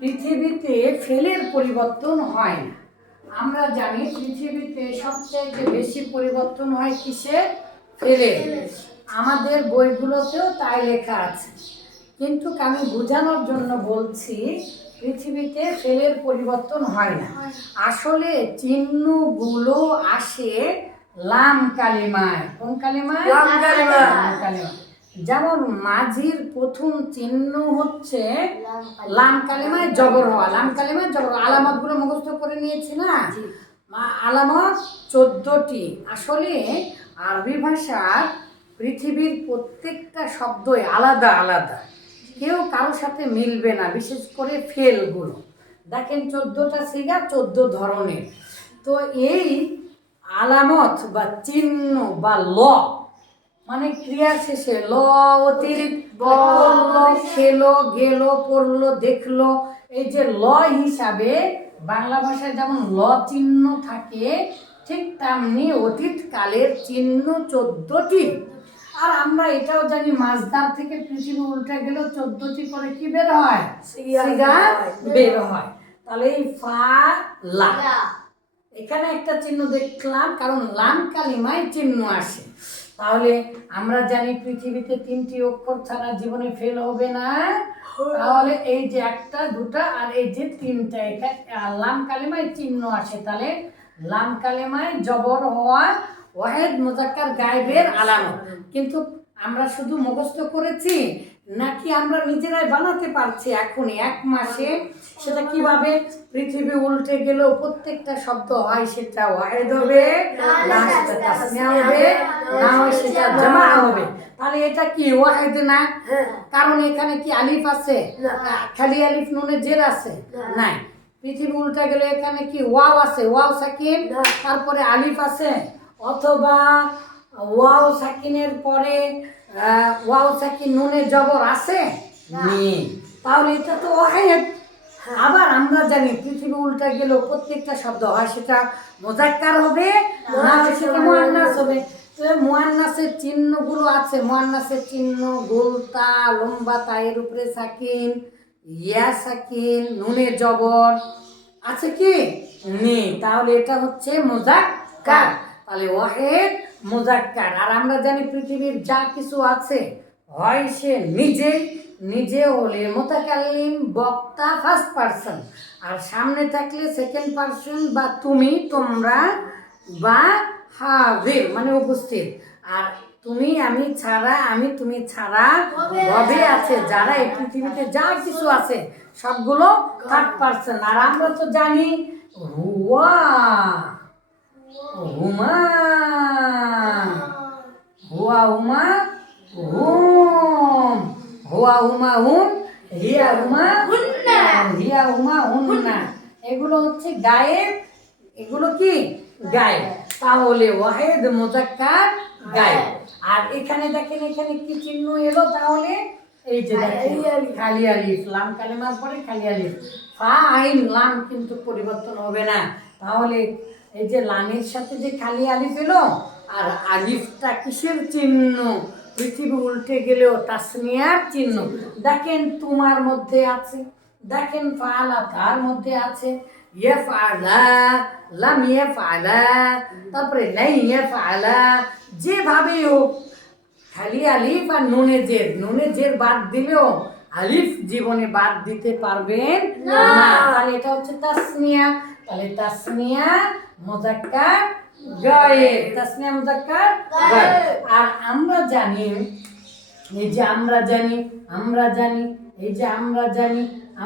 পৃথিবীতে ফেলের পরিবর্তন হয় না। আমরা জানি পৃথিবীতে সবচেয়ে বেশি পরিবর্তন হয় কিসের? ফেলের। আমাদের বইগুলোতেও তাই লেখা আছে, কিন্তু আমি বোঝানোর জন্য বলছি পৃথিবীতে ফেলের পরিবর্তন হয় না। আসলে চিহ্নগুলো আসে লাম কালিমায়। কোন কালিমায়? লাম কালিমায়। যেমন মাঝির প্রথম চিহ্ন হচ্ছে লাম কালিমায় জবর হওয়া। লাম কালিমায় জবর। আলামতগুলো মুখস্থ করে নিয়েছি না? আলামত 14টি। আসলে আরবি ভাষার পৃথিবীর প্রত্যেকটা শব্দই আলাদা আলাদা, কেউ কারোর সাথে মিলবে না, বিশেষ করে ফেলগুলো দেখেন 14টা সিগা 14 ধরনের। তো এই আলামত বা চিহ্ন বা ল মানে ক্রিয়ার শেষে ল অতিরিক্ত খেলো গেলো পড়লো দেখলো, এই যে ল হিসাবে বাংলা ভাষায় যেমন ল চিহ্ন থাকে, ঠিক তেমনি অতীতকালের চিহ্ন 14টি। আর আমরা এটাও জানি মাছদার থেকে পৃথিবী উল্টে গেলেও 14টি করে কি বের হয়? সিগা বের হয়। তাহলে এই ফা লা, এখানে একটা চিহ্ন দেখলাম, কারণ লাম কালিমায় চিহ্ন আসে। তাহলে আমরা জানি পৃথিবীতে 3টি অক্ষর ছাড়া জীবনে ফেল হবে না। তাহলে এই যে একটা দুটা আর এই যে 3টা, এটা লাম কালিমায় চিহ্ন আসে। তাহলে লাম কালিমায় জবর হওয়া ওয়াহেদ মুজাক্কার গায়েবের আলামত। কিন্তু আমরা শুধু মুখস্থ করেছি নাকি আমরা নিজেরাই বানাতে পারছি এখনই 1 মাসে? সেটা কিভাবে? পৃথিবী উল্টে গেলেও প্রত্যেকটা শব্দ হয় সেটা ওয়াহেদ হবে, না সেটা তাসনিয়া হবে, না হয় সেটা জামা হবে। তাহলে এটা কি ওয়াহেদ না? কারণ এখানে কি আলিফ আছে? খালি আলিফ নুনে জের আছে? নাই। পৃথিবী উল্টে গেলে এখানে কি ওয়াও আছে? ওয়াও সাকিন, তারপরে আলিফ আছে? অথবা ওয়াও সাকিনের পরে ওয়াও সাকিন নুনে জবর আছে? নেই। তাহলে এটা তো ওয়াহেদ। আবার আমরা জানি পৃথিবী উল্টে গেলেও প্রত্যেকটা শব্দ হয় সেটা মুজাক্কার হবে, না সেটা মুআন্নাস হবে। তো মুআন্নাসের চিহ্নগুলো আছে। মুআন্নাসের চিহ্ন গোলতা, লম্বা তায়ের উপরে সাকিন, ইয়া সাকিন, নুনে জবর আছে কি? নেই। তাহলে এটা হচ্ছে মুজাক্কার। তাহলে ওয়াহেদ মুজাক্কার। আর আমরা জানি পৃথিবীর যা কিছু আছে হয় সে নিজে হলে মুতাকাল্লিম বক্তা ফার্স্ট পারসন, আর সামনে থাকলে সেকেন্ড পারসন বা তুমি তোমরা বা হাজির মানে উপস্থিত। আর তুমি আমি ছাড়া, আমি তুমি ছাড়া হবে আছে যারা এই পৃথিবীতে যা কিছু আছে সবগুলো থার্ড পারসন। আর আমরা তো জানি হুয়া, হুমা, হুয়া হুমা হুম, হুয়া হুমা হুম, হিয়া হুমা হুন্না, হিয়া হুমা হুন্না। এগুলো হচ্ছে গায়েব। এগুলো কি? গায়েব। তাহলে ওয়াহেদ মুজাক্কার গায়েব। আর এখানে দেখেন এখানে কি চিহ্ন এলো? তাহলে এই যে দেখেন খালি আলিফ, লাম কালিমার পরে খালি আলিফ, ফা আইন লাম কিন্তু পরিবর্তন হবে না। তাহলে এই যে লামের সাথে যে খালি আলিফ এলো, আর আলিফটা কিসের চিহ্ন? পৃথিবী উল্টে গেলেও তাসনিয়ার চিহ্ন। দেখেন তোমার মধ্যে আছে, দেখেন ফাআলা তার মধ্যে আছে, ইয়াফআলা লাম ইয়াফআলা, তারপরে লাই ইয়াফআলা, যেভাবেই হোক খালি আলিফ আর নুনে জের বাদ দিলেও আলিফ জীবনে বাদ দিতে পারবেন না। তাহলে এটা হচ্ছে তাসনিয়া। তাহলে তাসনিয়া মুজাক্কার গায়েব, তাসনিয়া মুজাক্কার গায়েব। আর আমরা জানি, এই যে আমরা জানি এই যে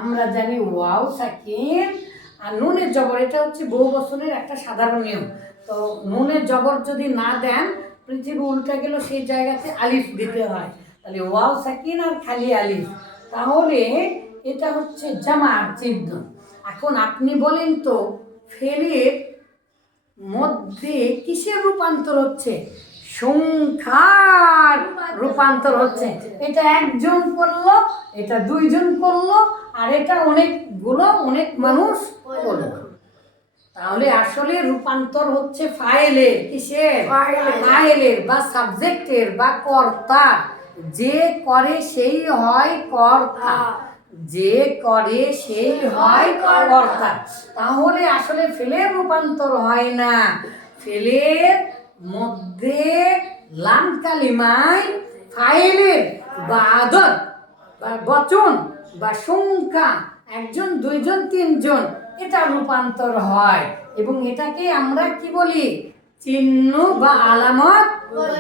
আমরা জানি ওয়াও সাকিন আর নুনের জবর, এটা হচ্ছে বহু বছরের একটা সাধারণ নিয়ম। তো নুনের জবর যদি না দেন পৃথিবী উল্টে গেল সেই জায়গাতে আলিফ দিতে হয়। তাহলে ওয়াও সাকিন আর খালি আলিফ। তাহলে এটা হচ্ছে জামার চিহ্ন। এখন আপনি বলেন তো ফেলের মধ্যে কিসের রূপান্তর হচ্ছে? সংখ্যার রূপান্তর হচ্ছে। এটা একজন করলো, এটা 2 জন করলো, আর এটা অনেক মানুষ করলো। তাহলে আসলে রূপান্তর হচ্ছে ফাইলের। কিসের? ফাইলের বা সাবজেক্টের বা কর্তা। যে করে সেই হয় কর্তা। যে করে সেই হয় কর্তা। তাহলে আসলে ফেলের রূপান্তর হয় না, ফেলের মধ্যে লাম কালিমায় ফাইলের বা আদত বা বচন বা সংখ্যা, একজন দুইজন তিনজন, এটা রূপান্তর হয় এবং এটাকে আমরা কি বলি? চিহ্ন বা আলামত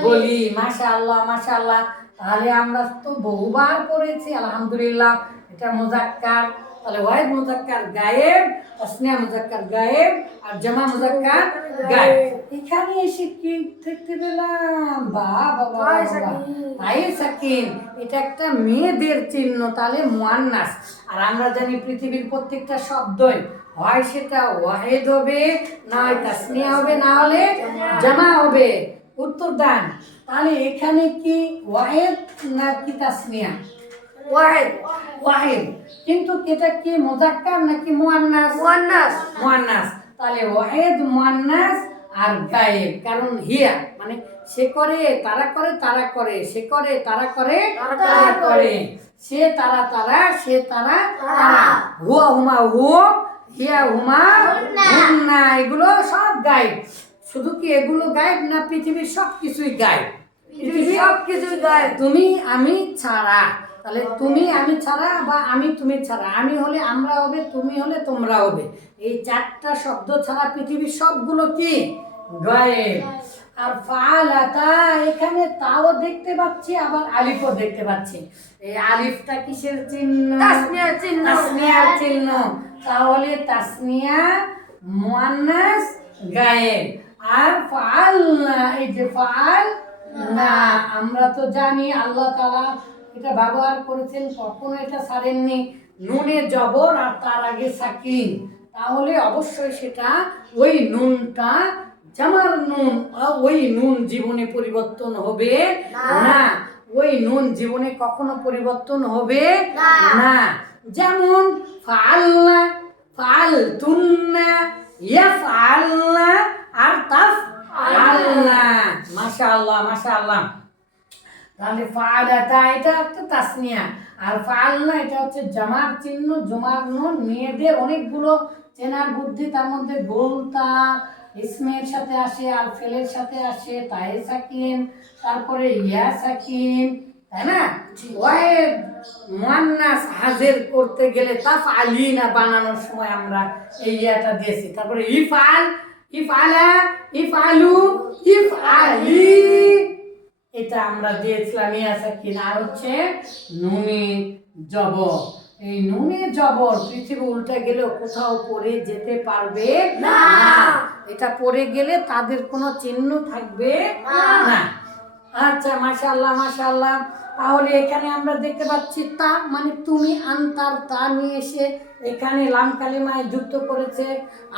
বলি। মাশাআল্লাহ মাশাআল্লাহ। তাহলে আমরা তো বহুবার পড়েছি আলহামদুলিল্লাহ। এটা মুজাক্কার, তাহলে ওয়াহিদ মুজাক্কার গায়েব, তাসনিয়া মুজাক্কার গায়েব, আর জামা মুজাক্কার গায়েব। এখানে এসে কি দেখতে পেলাম? বাবা তাই সাকিন, এটা একটা মেয়েদের চিহ্ন, তাহলে মুয়ান্নাস। আর আমরা জানি পৃথিবীর প্রত্যেকটা শব্দই হয় সেটা ওয়াহিদ হবে, না হয় তাসনিয়া হবে, না হলে জামা হবে। উত্তর দান। তাহলে এখানে কি ওয়াহিদ নাকি তাসনিয়া? ওয়াহিদ। ওয়াহিদ। কিন্তু এটা কি মুজাক্কার নাকি মুয়ান্নাস? মুয়ান্নাস। মুয়ান্নাস। তাহলে ওয়াহিদ মুয়ান্নাস আর গায়েব, কারণ হিয়া মানে সে করে তারা করে তারা করে, সে করে তারা করে তারা করে, সে তারা তারা, সে তারা তারা, হুয়া হুমা হুম, হিয়া হুমা হুন্না, এগুলো সব গায়েব। শুধু কি এগুলো গায়েব না? পৃথিবীর সব কিছুই গায়েব, পৃথিবীর সব কিছুই গায়েব, তুমি আমি ছাড়া। তাহলে তুমি আমি ছাড়া বা আমি তুমি ছাড়া, আমি হলে আমরা হবে, তুমি হলে তোমরা হবে, এই চারটা শব্দ ছাড়া পৃথিবীর সবগুলো কি গায়েব। আর ফালাতা, এখানে তাও দেখতে পাচ্ছি, আবার আলিফও দেখতে পাচ্ছি। এই আলিফটা কিসের চিহ্ন? তাসনিয়ার চিহ্ন। তাসনিয়ার চিহ্ন। তাহলে তাসনিয়া মুয়ান্নাস গায়েব। আর ফাল না, এই যে ফাল না, আমরা তো জানি আল্লাহ তাআলা এটা ব্যবহার করেছেন, কখনো এটা ছাড়েননি। নুনে জবর আর তার আগে সাকিন, তাহলে অবশ্যই সেটা ওই নুনটা জামার নুন, ওই নুন জীবনে পরিবর্তন হবে না, ওই নুন জীবনে কখনো পরিবর্তন হবে না। যেমন ফাআলনা, ফাআলতুন্না, ইয়াফআলনা আর তাফআলনা। মাশাআল্লাহ মাশাআল্লাহ। তাহলে ফাআলাতা এটা একটা তাসনিয়া, আর ফাআলনা এটা হচ্ছে জামার চিহ্ন, জমার নুন, মেয়েদের অনেকগুলো চেনার বুদ্ধি তার মধ্যে গোলতা ইসমের সাথে আসে, আর ফেলের সাথে আসে, তায়ে সাকিন, তারপরে ইয়া সাকিন, তাই না? ওয়াহিদ মুয়ান্নাস হাজির করতে গেলে তাফআলিনা বানানোর সময় আমরা এই ইয়াটা দিয়েছি। তারপরে ইফআল, ইফআলা, ইফআলু, ইফআলি, এটা আমরা দিয়েছিলাম ইয়া সাকিন। আর হচ্ছে নুনে জবর, এই নুনে জবর পৃথিবী উল্টে গেলেও কোথাও পড়ে যেতে পারবে না, এটা পড়ে গেলে তাদের কোনো চিহ্ন থাকবে না। আচ্ছা মাশাআল্লাহ মাশাআল্লাহ। তাহলে এখানে আমরা দেখতে পাচ্ছি তা মানে তুমি, আনতার তা নিয়ে এসে এখানে লাম কালিমায় যুক্ত করেছে,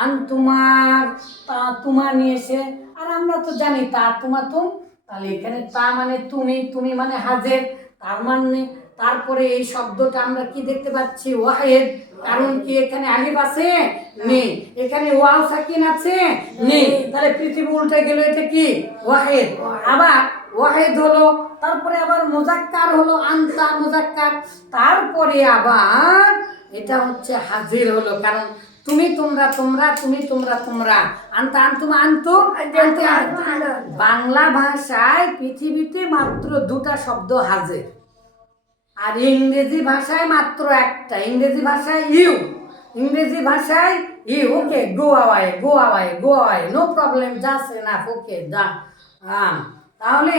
আনতুমার তা তোমা নিয়ে এসে। আর আমরা তো জানি তা তোমা তুম, তাহলে এখানে তা মানে তুমি, তুমি মানে হাজের, তার মানে তারপরে এই শব্দটা আমরা কি দেখতে পাচ্ছি? ওয়াহিদ। কারণ কি এখানে আলিফ আছে? নেই। এখানে ওয়াও সাকিন আছে? নেই। তাহলে পৃথিবী উল্টে গেল, এটা কি ওয়াহিদ। আবার ওয়াহিদ হলো, তারপরে আবার মুজাক্কার হলো, আনতা মুজাক্কার, তারপরে আবার এটা হচ্ছে হাজির হলো, কারণ তুমি তোমরা তোমরা, তুমি তোমরা তোমরা, আনতা আনতুম আনতুম। বাংলা ভাষায় পৃথিবীতে মাত্র দুটা শব্দ হাজির, আর ইংরেজি ভাষায় মাত্র একটা। ইংরেজি ভাষায় ইউ, ইংরেজি ভাষায় U. Okay, go away, go away, go away, no problem, just enough, okay done. তাহলে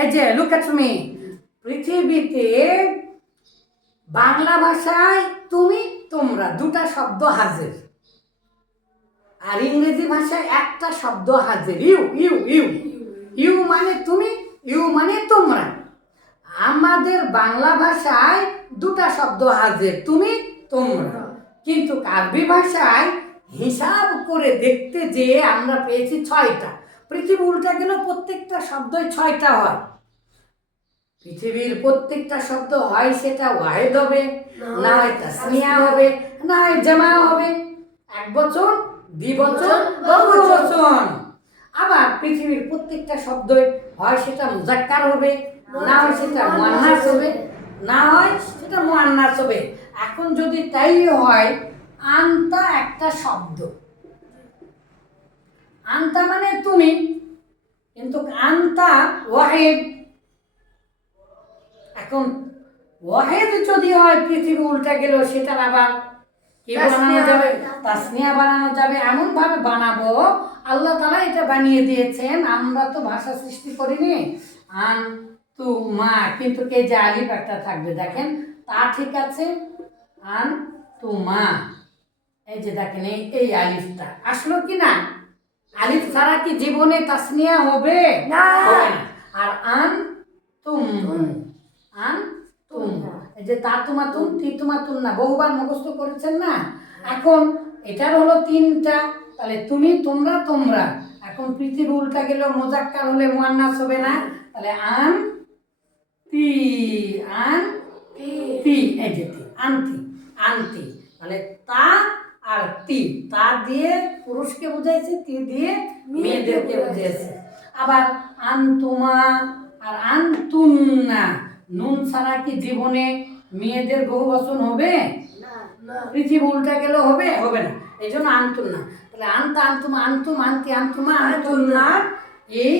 এই যে লুক এট মি, পৃথিবীতে বাংলা ভাষায় তুমি তোমরা দুটা শব্দ হাজির, আর ইংরেজি ভাষায় একটা শব্দ হাজির, ইউ ইউ ইউ। ইউ মানে তুমি, ইউ মানে তোমরা। আমাদের বাংলা ভাষায় দুটা শব্দ হাজির, তুমি তোমরা, কিন্তু আরবি ভাষায় হিসাব করে দেখতে যেয়ে আমরা পেয়েছি 6টা। পৃথিবী উল্টা গেল প্রত্যেকটা শব্দই 6টা হয়। পৃথিবীর প্রত্যেকটা শব্দ হয় সেটা ওয়াহিদ হবে, না হয় তাসনিয়া হবে, না হয় জামা হবে, এক বচন, দ্বিবচন, বহুবচন। আবার পৃথিবীর প্রত্যেকটা শব্দই হয় সেটা মুজাক্কার হবে, না হয় সেটা মুয়ান্নাস হবে, না হয় সেটা মুআন্নাস হবে। এখন যদি তাই হয়, আনতা একটা শব্দ, আনতা মানে তুমি, কিন্তু আনতা ওয়াহিদ। এখন ওয়াহিদ যদি হয় পৃথিবী উল্টা গেল, সেটার আবার কি বানানো যাবে? তাসনিয়া বানানো যাবে। এমন ভাবে বানাবো, আল্লাহ তাআলা এটা বানিয়ে দিয়েছেন, আমরা তো ভাষা সৃষ্টি করিনি। আন তু মা, কিন্তু কে যে আলিফ একটা থাকবে, দেখেন তা ঠিক আছে। আন তু মা, এই যে দেখেন এই আলিফটা আসলো কি না? আলিফ ছাড়া কি জীবনে তাসনিয়া হবে? না। আর আন তুম, আন তুম, এই যে তা তুমা তুম, তি তুমা তুম না, বহুবার মুখস্থ করেছেন না? এখন এটার হলো তিনটা, তাহলে তুমি, তোমরা, তোমরা। এখন পৃথিবী উল্টা গেল, মুজাক্কার হলে মুআন্নাস হবে না? তাহলে আন তি, আন তি, এই যে তি, আনতি, আনতি, মানে তা আর তি, তা দিয়ে পুরুষকে বুঝাইছে, তি দিয়ে মেয়েদেরকে বুঝাইছে। আবার আনতুমা আর আনতুন্না, নুন ছাড়া কি জীবনে মেয়েদের বহুবচন হবে? পৃথিবী উল্টা গেল হবে? হবে না। এই জন্য আনতুন্না। তাহলে আনতা, আনতুমা, আনতুম, আনতি, আনতুমা, আনতুন্না, এই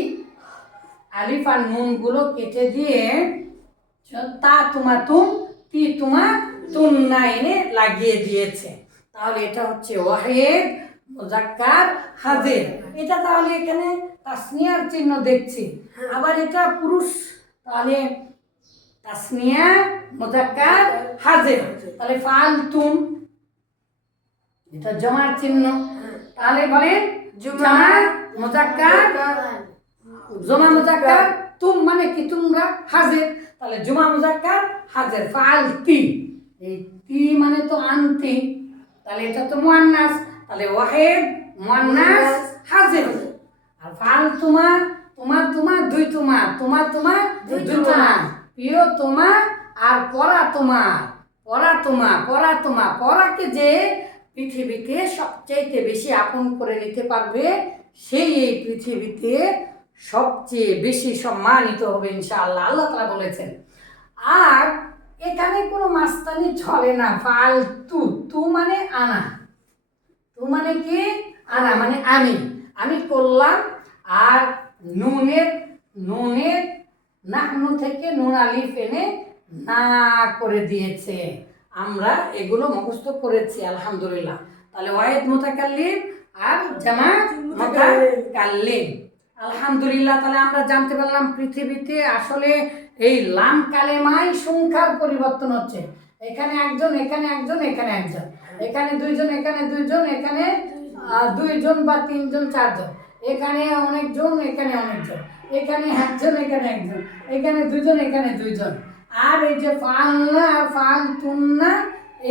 আলিফ আর নুন গুলো কেটে দিয়ে তা তুমা তুম, তি তুমা তুন্না এনে লাগিয়ে দিয়েছে। তাহলে এটা হচ্ছে ওয়াহিদ মুজাক্কার হাজির। এটা তাহলে এখানে তাসনিয়ার চিহ্ন দেখছি। আবার এটা পুরুষ, তাহলে তাসনিয়া মুজাক্কার হাজির। তাহলে ফালতুম, এটা জমার চিহ্ন। তাহলে বলেন জমা মুজাক্কার, জমা মুজাক্কার, তুম মানে কি? তোমরা, হাজির। তাহলে জমা মুজাক্কার হাজির। ফালতি, এই তি মানে তো আনতি, তাহলে এটা তো মুআন্নাস, তাহলে ওয়াহিদ মুআন্নাস হাজির। আর ফালতুমা, তোমা তোমা, দুই তোমা, তোমা তোমা, দুই তোমা, প্রিয় তোমা আর পরা তোমা, পরা তোমা, পরা তোমা। পরাকে যে পৃথিবীতে সবচাইতে বেশি আপন করে নিতে পারবে, সেই এই পৃথিবীতে সবচেয়ে বেশি সম্মানিত হবে ইনশাআল্লাহ, আল্লাহ তাআলা বলেছেন। আর এখানে কোনো মাস্তানি চলে না। ফালতু, তু মানে আনা, তু মানে কি? আনা মানে আমি, আমি করলাম। আর নুনের, নুনের নাহনু থেকে নুন আলিফ এনে না করে দিয়েছে। আমরা এগুলো মুখস্থ করেছি আলহামদুলিল্লাহ। তাহলে ওয়াহিদ মুতাকাল্লিম আর জামা মুতাকাল্লিম, আলহামদুলিল্লাহ। তাহলে আমরা জানতে পারলাম পৃথিবীতে আসলে এই লাম কালেমায় সংখ্যার পরিবর্তন হচ্ছে। এখানে একজন, এখানে একজন, এখানে একজন, এখানে দুইজন, এখানে দুইজন, এখানে দুইজন বা তিনজন, চারজন, এখানে অনেকজন, এখানে অনেকজন, এখানে একজন, এখানে একজন, এখানে দুইজন, এখানে দুইজন। আর এই যে ফালনা আর ফালতুন্না,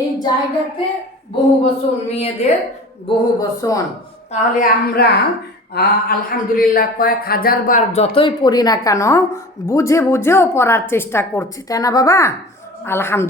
এই জায়গাতে বহু বচন, মেয়েদের বহু বচন। তাহলে আমরা আলহামদুলিল্লাহ কয়েক হাজার বার যতই পড়ি না কেন, বুঝে বুঝেও পড়ার চেষ্টা করছি, তাই না বাবা? আলহামদুলিল্লাহ।